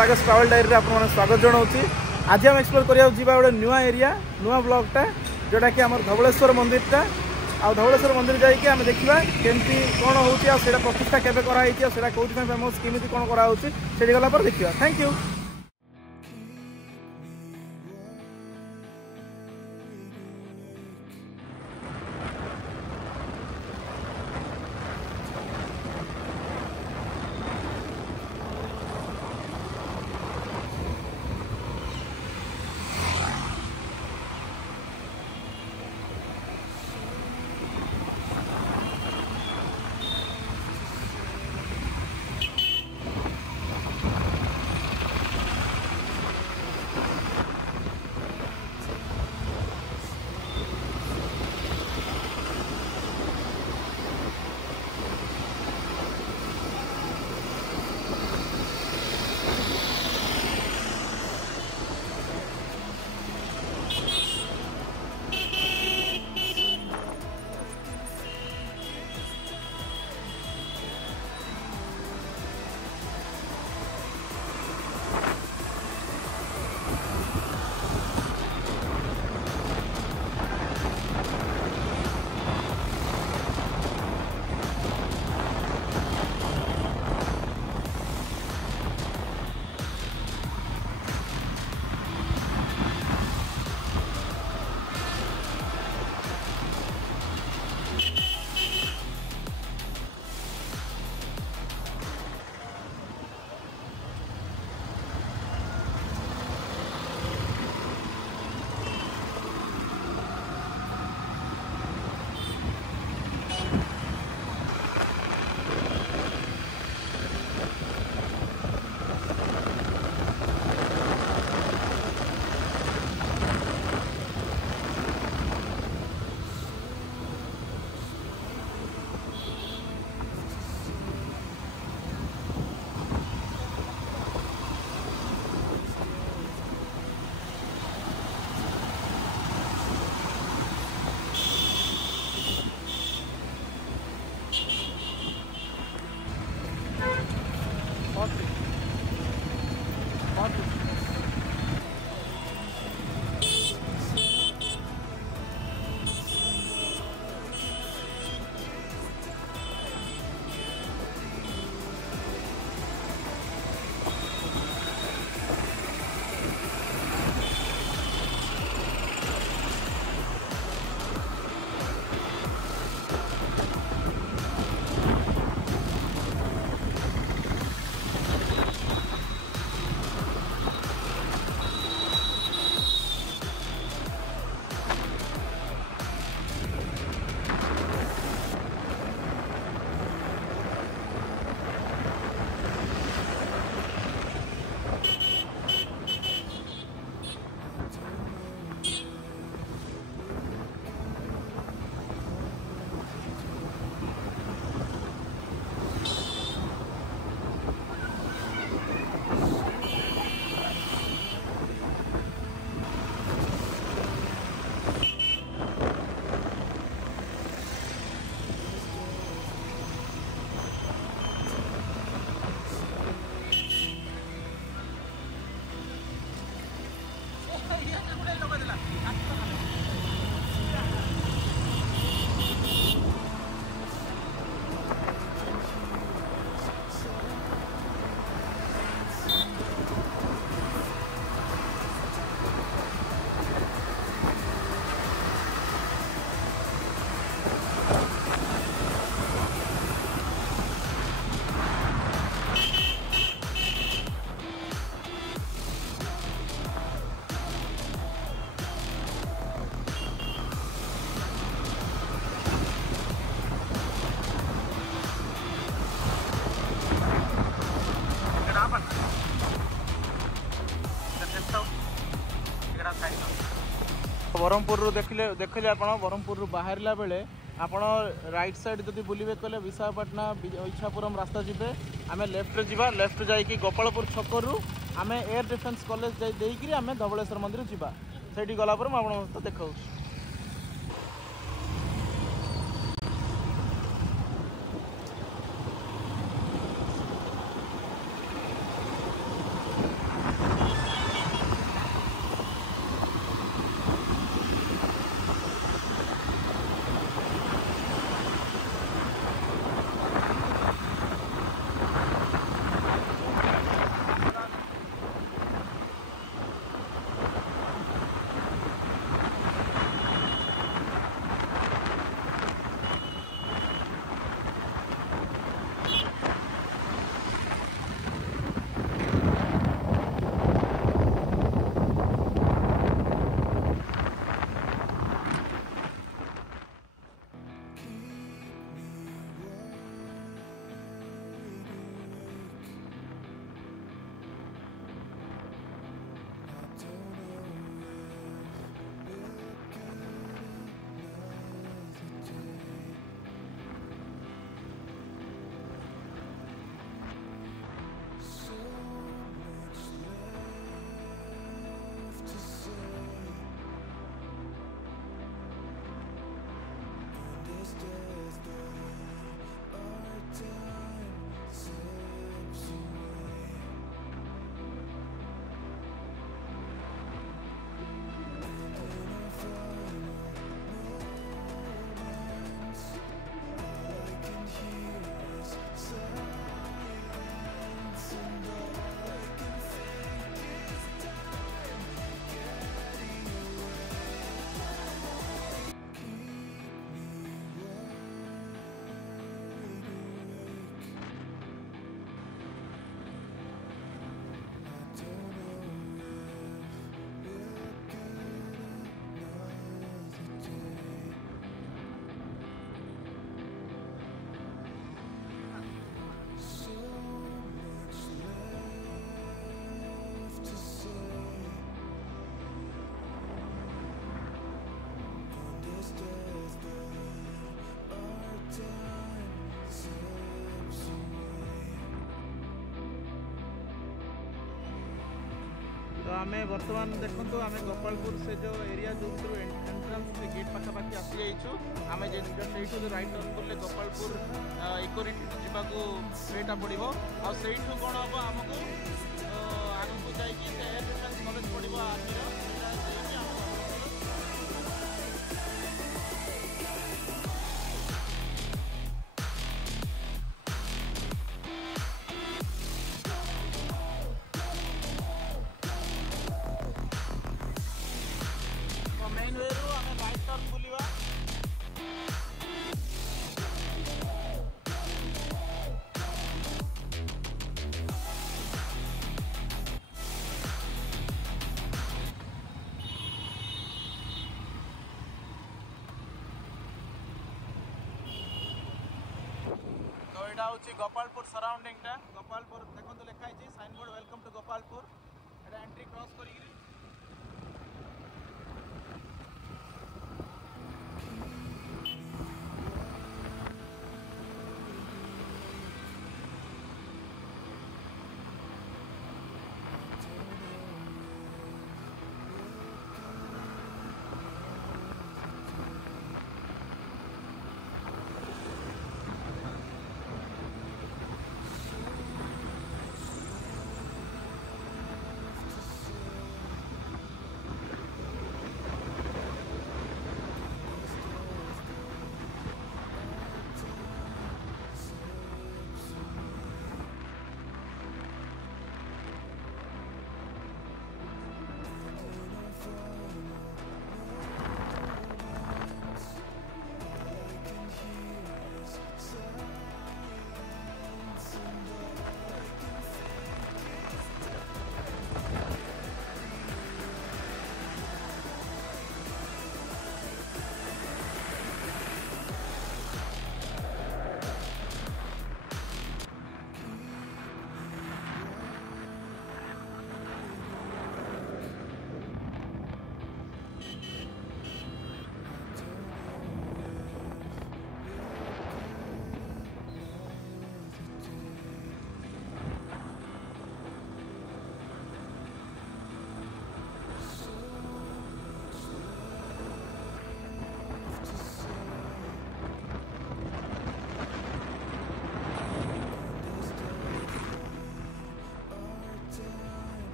सागस travel diary आप स्वागत जनाऊँ। आज हम एक्सप्लोर करा गोटे नुआ एरिया नुआ ब्लॉकटा जोटा कि आम धवलेश्वर मंदिरटा आ धवलेश्वर मंदिर जाइए आम देखा केमती कौन होता प्रतिष्ठा केवे कराई कौन फेमस केमी कौन कराई गला देखा। Thank you. ब्रह्मपुर देखिले आप ब्रह्मपुर बाहर बेले आपण राइट साइड जब बुलवे कले विशाखापाटना इच्छापुरम रास्ता जी आम लेफ्ट जा लेफ्ट जाकि गोपालपुर छकरू आम एयर डिफेन्स कॉलेज देकर आम धवलेश्वर मंदिर जावा से गलापर मुझे देखा। आम बर्तमान देखो आम गोपालपुर से जो एरिया जो एंट्रांस से गेट पाखापाखि आसी जाइछु आम से राइट टर्न कले गोपालपुर इको रिट्रीट जावाक वेटा पड़ो आउ कौन हम आमको आगू जाकि एयर डिफेंस कॉलेज पड़ो आर्मीर मेन वे रु आम राइट टर्न बुलवा तो यहाँ हूँ गोपालपुर सराउंडिंग गोपालपुर देखो लिखाई sign board welcome to Gopalpur एटा एंट्री क्रॉस कर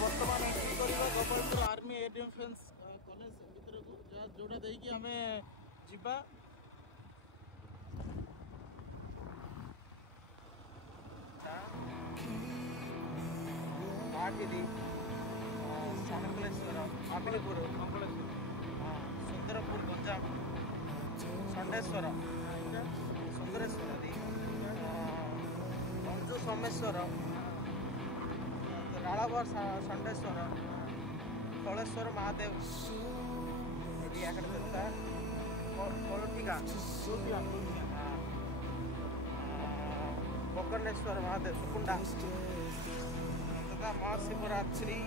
बर्तमान एंट्री करवा Gopalpur army air defence college भितर को जोटा देकी आम जीवा शंकलेश्वर आमिलीपुर सुंदरपुर गंजाम षंडेश्वर सुंदरेश्वर अंजु सोमेश्वर रालावर षंडेश्वर कलेश्वर महादेव कोकर्णेश्वर महादेव सुकुंडा महाशिवरात्रि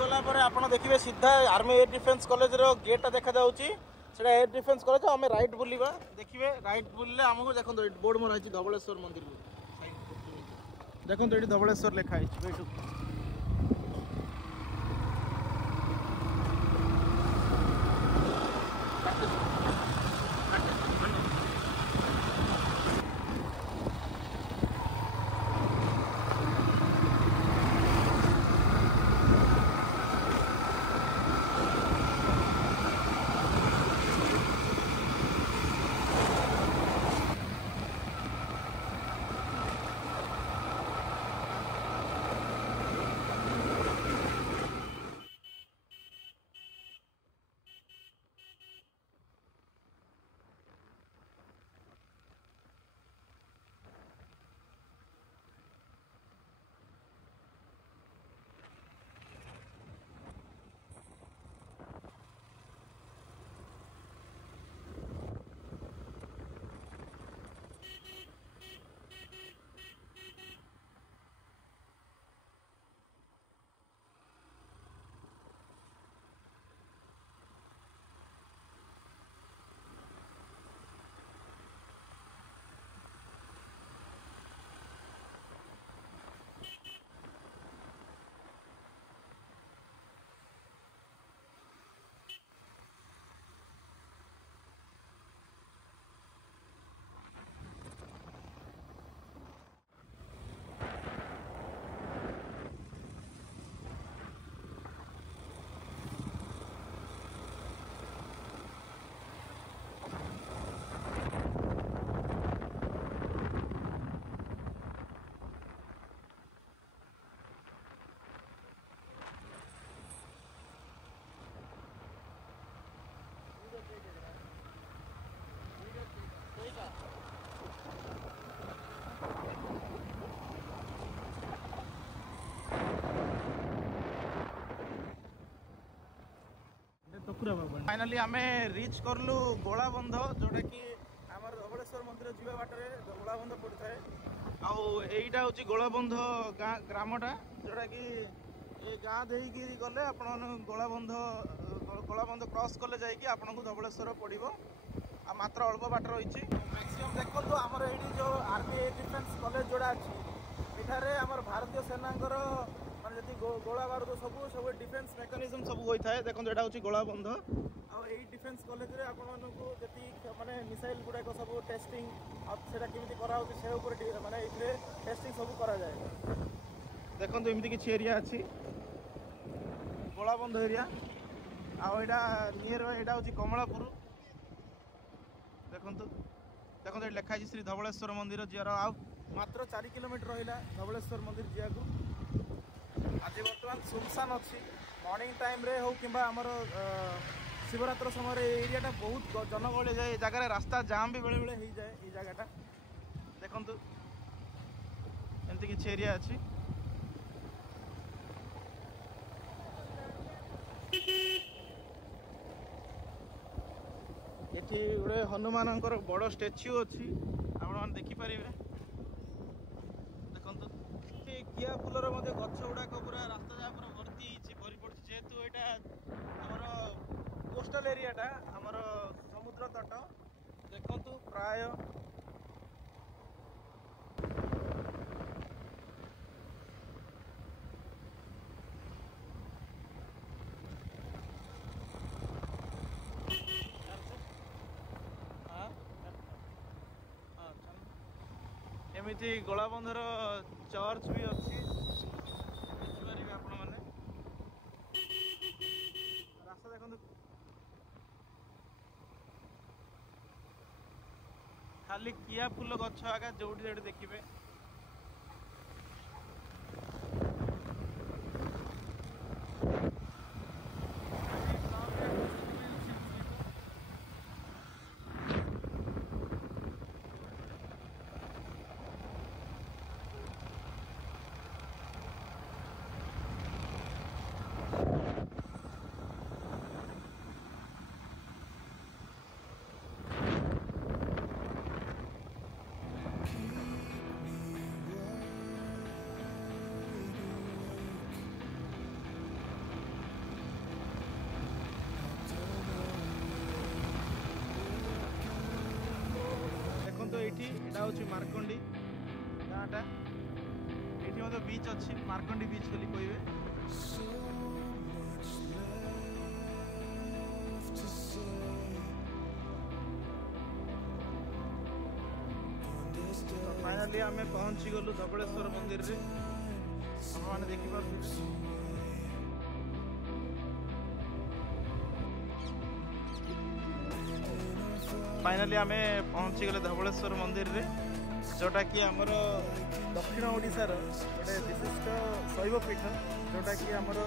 गलापर आप देखिए सीधा आर्मी एयर डिफेंस कॉलेज रो गेटा देखा जाऊँगी सेटा एयर डिफेंस कॉलेज आम राइट बुलवा देखिए राइट बुलले आमको देखो बोर्ड मरा धवलेश्वर मंदिर देखो ये धवलेश्वर लिखाई फाइनाली आम रिच करलु गोलाबंध जोटा कि आम धवलेश्वर मंदिर जीवा बाटर गोलाबंध पड़ता है। आईटा हूँ गोलाबंध गाँ ग्रामटा जोटा कि ये गाँ देकी गले आप गोलाबंध क्रॉस कले जाकि आपन को धवलेश्वर पड़ो आ मात्र अल्प बाट रही मैक्सीम देखो आमर ये जो आर्मी डिफेन्स कॉलेज जोड़ा अच्छी एठारे आमर भारतीय सेनांकर माने जी गोला बारूद सब सब डिफेन्स मेकानिजम सब होता है। देखो यहाँ हूँ गोलाबंध आई डिफेन्स कॉलेज रे आपण जी माने मिसाइल गुड़ाक सब टेस्टिंग आटा केमी करा माने टेस्टिंग सब करा जाए। देखो एमती किसी एरिया अच्छी गोलाबंध एरिया आईटा नियर यहाँ हूँ कमलापुर। देखो देखो ये लिखाई श्री धवलेश्वर मंदिर जीआर आ मात्र 4 किलोमीटर रहा धवलेश्वर मंदिर जीवा को। आज बर्तमान सुनसान अच्छी मॉर्निंग टाइम रे हो कि शिवरात्र समय एरियाटा बहुत जनगहली जाए जगह रास्ता जाम भी बेले बेले हो जाए ये जगहटा। देखु एमती किसी एरिया अच्छी ये गोटे हनुमान बड़ स्टैच्यू अच्छी आपण देखिपारे। देखो किया फुलर गछ गुड़ाक पूरा रास्ता जहाँ पूरा भर्ती भरी पड़ी जेहेतु यहाँ आमर कोस्टल एरियाटा आमर समुद्र तट। देखु प्राय एमती गोलाबंधर चर्च भी अच्छी देखिपारे आपण मैंने रास्ता देखो खाली किया फुल गछ आगा जो देखिए। यहाँ हूँ मार्कंडी गाँटा ये बीच अच्छी मार्कंडी बीच बोली कहे। फाइनाली आम पहुँची गलु धवलेश्वर मंदिर रे आप देखिए। फाइनाली आम पहुँची गले धवलेश्वर मंदिर रे जोटा कि आमर दक्षिण ओडिशार गोटे विशिष्ट शैवपीठ जोटा कि आमर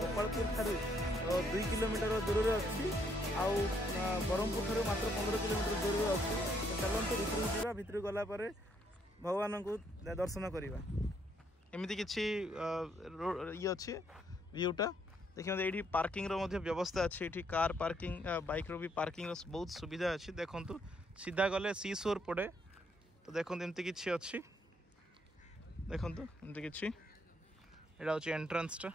गोपालपुर ठारू 2 किलोमीटर दूर अच्छी आउ ब्रह्मपुर ठारू मात्र 15 किलोमीटर दूर अच्छी। चलते भितर जावा भितर गलापर भगवान को दर्शन करवा एमती किसी ये अच्छी व्यूटा। देखिए ये पार्किंग व्यवस्था अच्छी ये कार पार्किंग बाइक रो भी पार्किंग बहुत सुविधा अच्छी। देखु सीधा गले सी शोर पड़े तो देखो एमती किसी अच्छी देखु एमती किसी यहाँ हूँ एंट्रांसटा।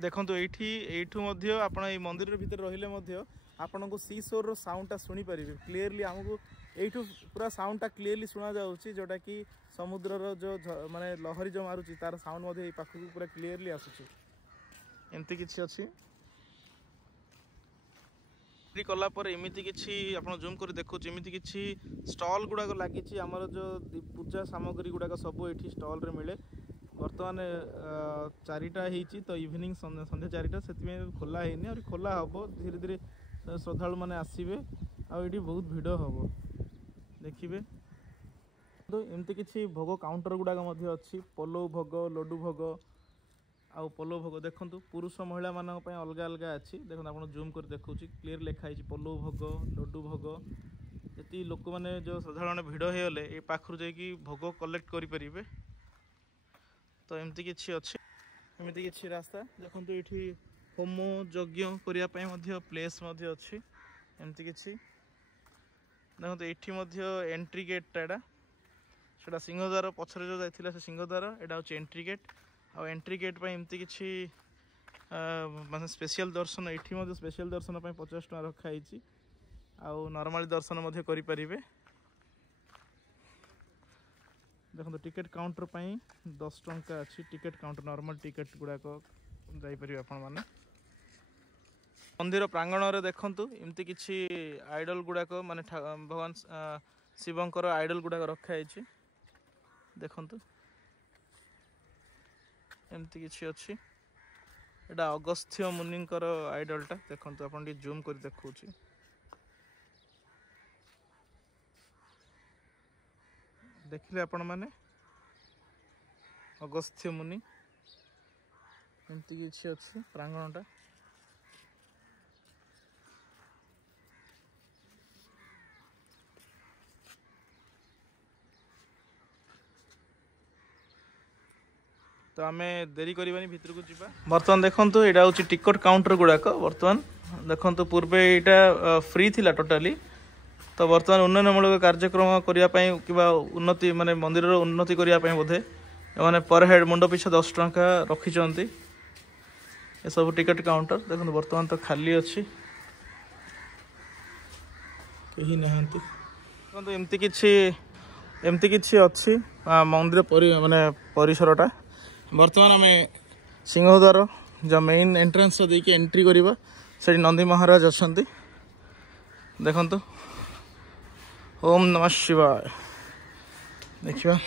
देखो ये आप मंदिर भीतर रहिले आपण को सी शोर साउंडटा शुणी पारे क्लीयरली आमको यू पूरा साउंडटा क्लीयरली शुणा जाऊँगी जोटा कि समुद्र जो माने लहरी जो मारुची तार साउंड पाखक पूरा क्लीयरली आसूची एमती किसी अच्छी कलापर एमती किसी आप जूम कर देखो एमती किसी स्टल गुड़ाक लगी आमर जो पूजा सामग्री गुड़ाक सब ये स्टल रे मिले। बर्तमान 4टा हो तो इवनिंग संध्या 4टा से खोला है और खोला हम धीरे धीरे श्रद्धालु मैंने आसवे आठी बहुत भिड़ हम देखिए। तो एमती किसी भोग काउंटर गुड़ाक अच्छी पलौ भोग लड्डू भोग आउ पल्लव भोग देखो पुरुष महिला मान अलग अलग अच्छी देखो आप जूम कर देखा क्लीयर लिखाई पल्लव भोग लड्डू भोग ये लोक मैंने जो साधारण भिड़ होगले ये पाखर जाकि भोग कलेक्ट करें तो एमती किसी अच्छे एमती किसी रास्ता देखो ये होम यज्ञ करने प्लेस अच्छी एमती किसी देखो ये एंट्री गेटा सेटा सिंहद्वार पछरे जो जाइथिला से सिंहद्वार एटा होची एंट्री गेट आ एंट्री गेट पे एमती किछि माने स्पेशल दर्शन एठी मध्ये स्पेशल दर्शन पे 50 टका रखा हिची आ नॉर्मल दर्शन मध्ये करि परिबे देखो टिकट काउंटर पे 10 टका अछि टिकट काउंटर नॉर्मल टिकट गुडा को जाई परिबे आपण माने मंदिर प्रांगण रे देखंतु एमती किछि आइडल गुडा को माने भगवान शिवंकर आइडल गुडा रखा हिची देखंतु एमती किसी अच्छी एटा अगस्त्य मुनिंकर आइडलटा देखंतु आपण डी जूम कर देखौछि देखिले आपण माने अगस्त्य मुनि एमती किसी अच्छी प्रांगणटा तो आम देरी करवानी भितर को जीवा बर्तमान देखो यहाँ हूँ टिकट काउंटर गुड़ाक बर्तमान देखो पूर्वे यहाँ फ्री थिला टोटाली तो बर्तमान उन्नयनमूलक कार्यक्रम करने कि उन्नति माने मंदिर उन्नति करने बोधे मैंने पर हेड मुंड पिछा 10 टका रखिंट ये सब टिकट काउंटर देखो बर्तमान तो खाली अच्छी कहीं नहांती एमती किसी अच्छी मंदिर माने परिसरटा बर्तमान आम सिंहद्वार जो मेन एंट्रेंस देके एंट्री करवा से नंदी महाराज अच्छा देखु ओम नमः शिवाय देखा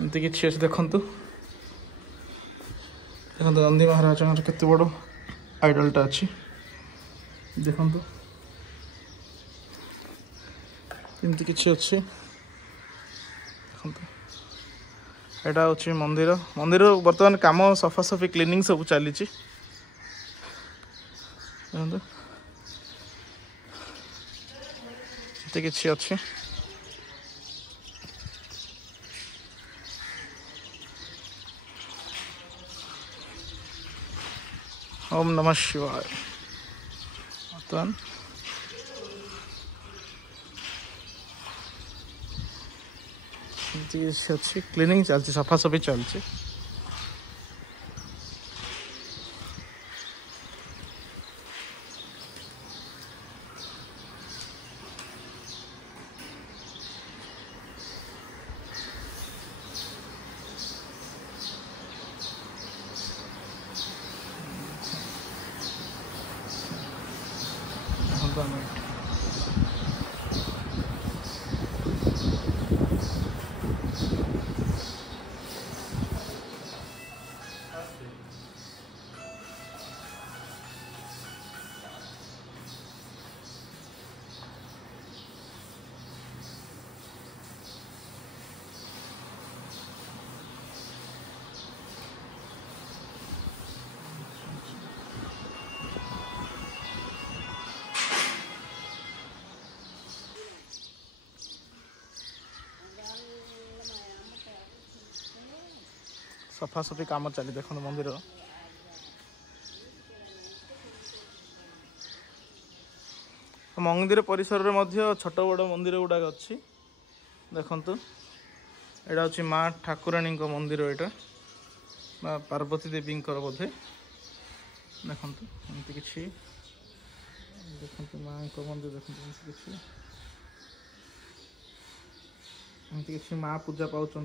एमती किसी अच्छे देखु देखो नंदी महाराज केते बड़ आइडलटा अच्छी देखु एमती किसी अच्छी देखु एटा हूँ मंदिर मंदिर बर्तमान काम सफासफी क्लीनिंग सब चली किसी अच्छी ओम नमः शिवाय बर्तमान अच्छी क्लीनिंग चलती सफासफी चलती सफासफी काम चली देखो मंदिर मंदिर परिसर में छोट बड़ मंदिर गुड़ाक अच्छी देखु एटा हूँ माँ ठाकुराणी मंदिर यहाँ पार्वती देवी बोधे देखु एमती किसी देखो माँ मंदिर देखो एमती किसी माँ पूजा पाँच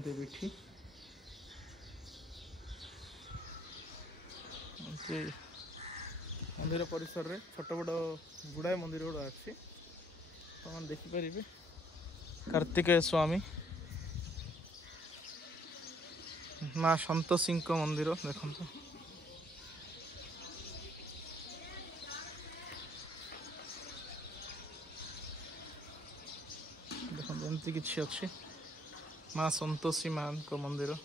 मंदिर परिसर रे छोट बड़ गुड़ाए मंदिर गुड़ा अच्छी तो देखिपारे कार्तिकेय स्वामी माँ संतोषी मंदिर देखो देखो एमती किसी अच्छी माँ संतोषी माँ मंदिर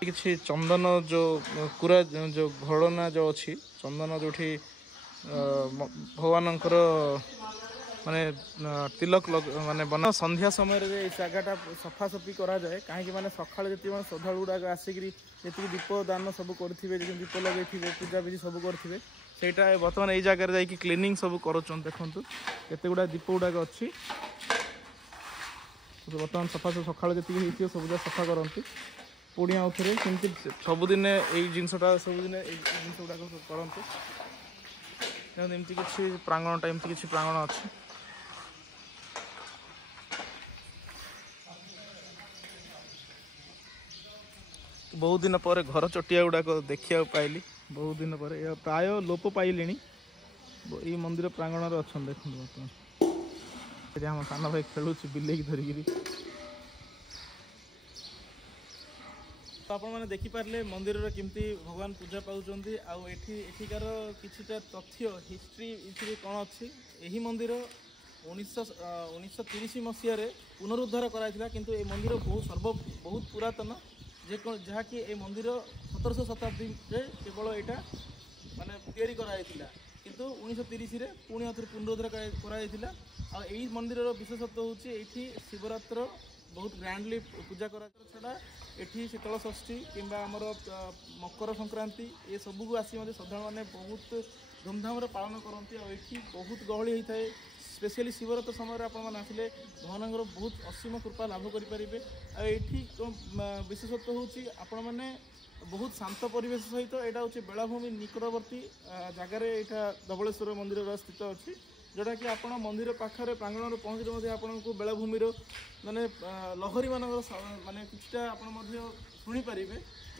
किसी चंदन जो कुरा जो घोड़ना जो अच्छी चंदन जो भगवान माने तिलक माने बना संध्या समय जगहटा सफासफी कराए कहीं माने सका जी श्रद्धा गुड़ाक आसिक जी दीप दान सब करेंगे दीप लगे पूजा विधि सब करेंगे सेटा बर्तमान यही जगह जाकि क्लीनिंग सब कर देखु केते गुड़ा दीप गुड़ाक अच्छी बर्तमान सफा सका जी सब सफा करती पुणी आउ थे कमी सबुदिन यही जिनसटा सबुदिन जिन गुड़ाक करते एमती किसी प्रांगणटा एमती किसी प्रांगण अच्छी बहुत दिन पर घर चटिया गुड़ाक देखा पाइली बहुत दिन पर प्राय लोप पाइले ये मंदिर प्रांगण अच्छा देखते बर्तमान आम सान भाई खेलु बिले धरिकी तो आप मैंने देखिपारे मंदिर केमती भगवान पूजा पाँच आठिकार कि तथ्य हिस्ट्री ये कौन अच्छी यही मंदिर 1930 मसीह पुनरुद्धार कराइला किंतु ये मंदिर बहुत पुरातन जहाँकि ये मंदिर 1700 शताब्दी केवल यहाँ माने तैयारी कराइला किंतु 1930 पुणी आउे पुनरुद्धार कराइला आ यही मंदिर विशेषत्व होची एठी शिवरात्र बहुत ग्रैंडली पूजा करा छड़ा एठी शीतल षष्ठी किंबा आमर मकर संक्रांति ये सब को आसी श्रद्धा मैंने बहुत धूमधाम पालन करती और बहुत गहली होता है स्पेशली शिवरात्र समय आपने आसिले भगवान बहुत असीम कृपा लाभ करेंगे आठी विशेषत्व होची आपण मैंने बहुत शांत परिवेश सहित यहाँ हूँ बेलाभूमि निकटवर्ती जगार यहाँ धवलेश्वर मंदिर स्थित अच्छी जोटा कि आप मंदिर पाखे प्रांगण पहुँचले आपन को बेलाभूमि माने लहरी मान माने किछटा आपण शुणिपारे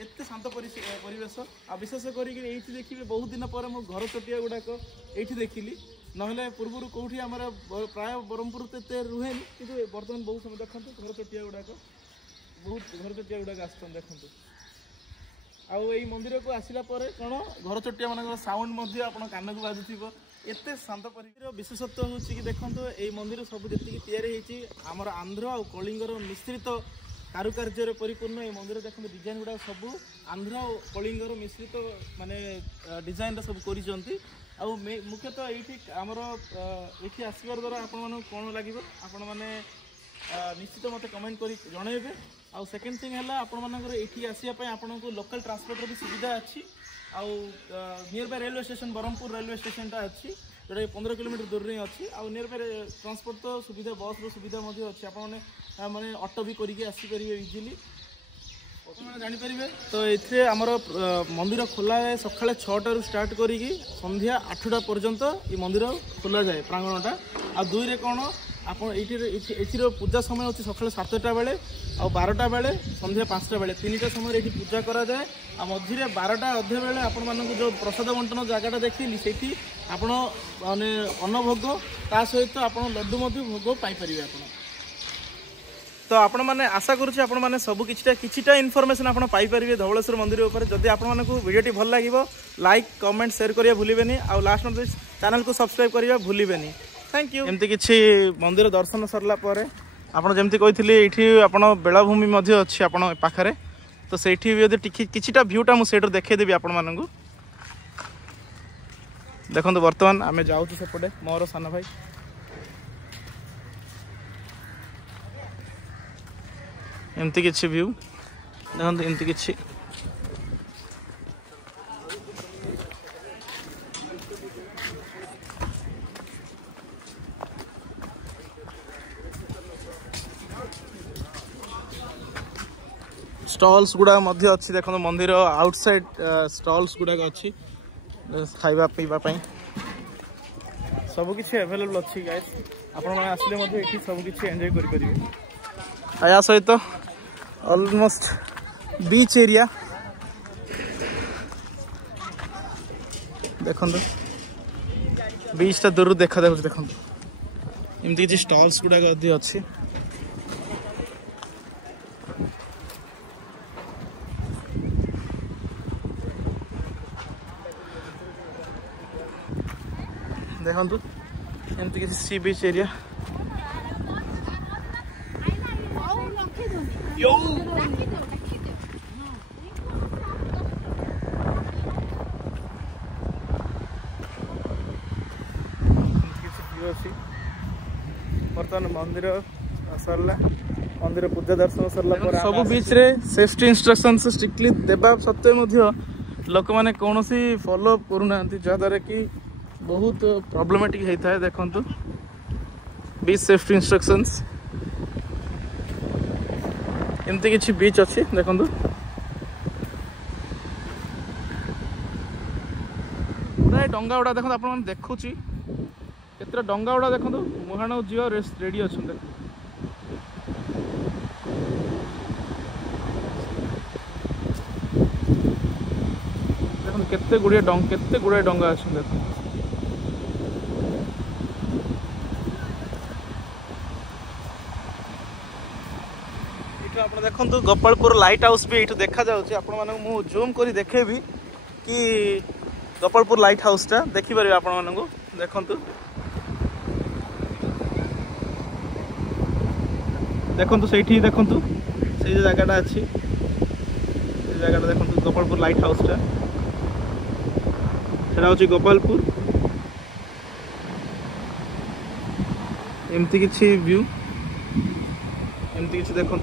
एत शांत परिवेश आ विशेष करके देखिए बहुत दिन पर मो घर चटिया गुड़ाक ये देखिली ना पूर्व कौटी आम प्राय ब्रह्मपुर तो रुहे कि बर्तमान बहुत समय देखते घर चटिया गुड़ाक बहुत घर चटिया गुड़ाक आस देखते आउ यही मंदिर को आसला कौन घर चटिया मान साउंड आप कान को बाजुव एत शांत परिवेश विशेषत्व हूँ कि देखो ये मंदिर सब जी या आमर आंध्र और कलिंगर मिश्रित कारुकार्य परिपूर्ण ये मंदिर देखते डिजाइन गुड़ा सब आंध्र और कलिंगर मिश्रित माने डिजाइन सब कर मुख्यतः ये आमर ये आसबार द्वारा आपण कौन लगे आपण मैंने निश्चित मत कमेंट कर जनइबे आउ सेकेंड थिंग है आपण मानकर ये आसापी आपन को लोकल ट्रांसपोर्टर भी सुविधा अच्छी आउ near by railway station Brahmapur railway station अच्छी जोटा 15 किलोमीटर दूर में अच्छी आउ नियर बाय ट्रांसपोर्ट तो सुविधा बस सुविधा अच्छी आपने माने ऑटो भी करके आसीपर इजिली जानीपर तो ये आमर मंदिर खोला जाए सका 6टारू स्टार्ट करी संध्या 8टा पर्यंत ये मंदिर खोला जाए प्रांगणटा आ दुई कौन आप पूजा समय होती सका 7टा बेले आ 12टा बेले संध्या 5टा बेले 3टा समय ये पूजा करा जाए आ मझे 12टा अधे बेले आपण मानक जो प्रसाद बंटन जगटा देखी से आप माने अन्नभोग ता सहित आप लड्डू भोग पाइपर आप तो आपण मैंने आशा करुँचे आपण मैंने सब किछिटा इनफॉरमेशन आप पाइपर धवलेश्वर मंदिर उपर जदि आपण को वीडियोटी भल लगे लाइक कमेंट शेयर करिया भूलिबेनी आ लास्ट में चैनल को सब्सक्राइब करिया भूलिबेनी थैंक यू एमती किछि मंदिर दर्शन सरला परे आपण जेमती कहिथिले एठी आपण बेलाभूमि मध्ये अछि आपण पाखरे तो सेठी भी यदि किछिटा व्यूटा मु सेटर देखे देबी आपण माननकु देखंतु वर्तमान आमे जाउछु सेपटे मोर सान भाई एमती किछि व्यू देखंतु एमती किछि स्टॉल्स गुड़ा मध्य अच्छी देखो मंदिर आउटसाइड स्टॉल्स गुड़ाक अच्छी खाइबा पीबा सब किसी अवेलेबल अच्छी गाइस आपण माने आसले मध्य एठी सब किसी एंजॉय करि परिबे आया सहित ऑलमोस्ट बीच एरिया देखो बीच टा दूर देखा देखो एमती किसी स्टॉल्स गुड़ाक अच्छी देखो एमती किसी सी बीच एरिया अच्छी बर्तमान मंदिर सरला मंदिर पूजा दर्शन सरला सब बीच रे सेफ्टी इंस्ट्रक्शन स्ट्रिक्टली देबा सत्वे लोक मैंने कौन फॉलो करूना जहाद्वारा कि बहुत प्रॉब्लमेटिक होता है। देखु बीच सेफ्टी इंस्ट्रक्शंस एमती किसी बीच अच्छी देखु पूरा डंगा गुड़ा देखो आप देखुची केतरा डंगा गुड़ा देखो मुहाण जीव रेडी अच्छा देखो केते गुड़िया डंगा अच्छे देखो आप देखो गोपालपुर लाइट हाउस भी ये देखा जाऊँगी आपण मु जूम कर देखेबी कि गोपालपुर लाइट हाउस टा देखिपारे आपण मानू देखु देखु से देखु से जगहटा अच्छी जगह देखो गोपालपुर लाइट हाउस टा हूँ गोपालपुर एमती किसी व्यू एमती किसी देखु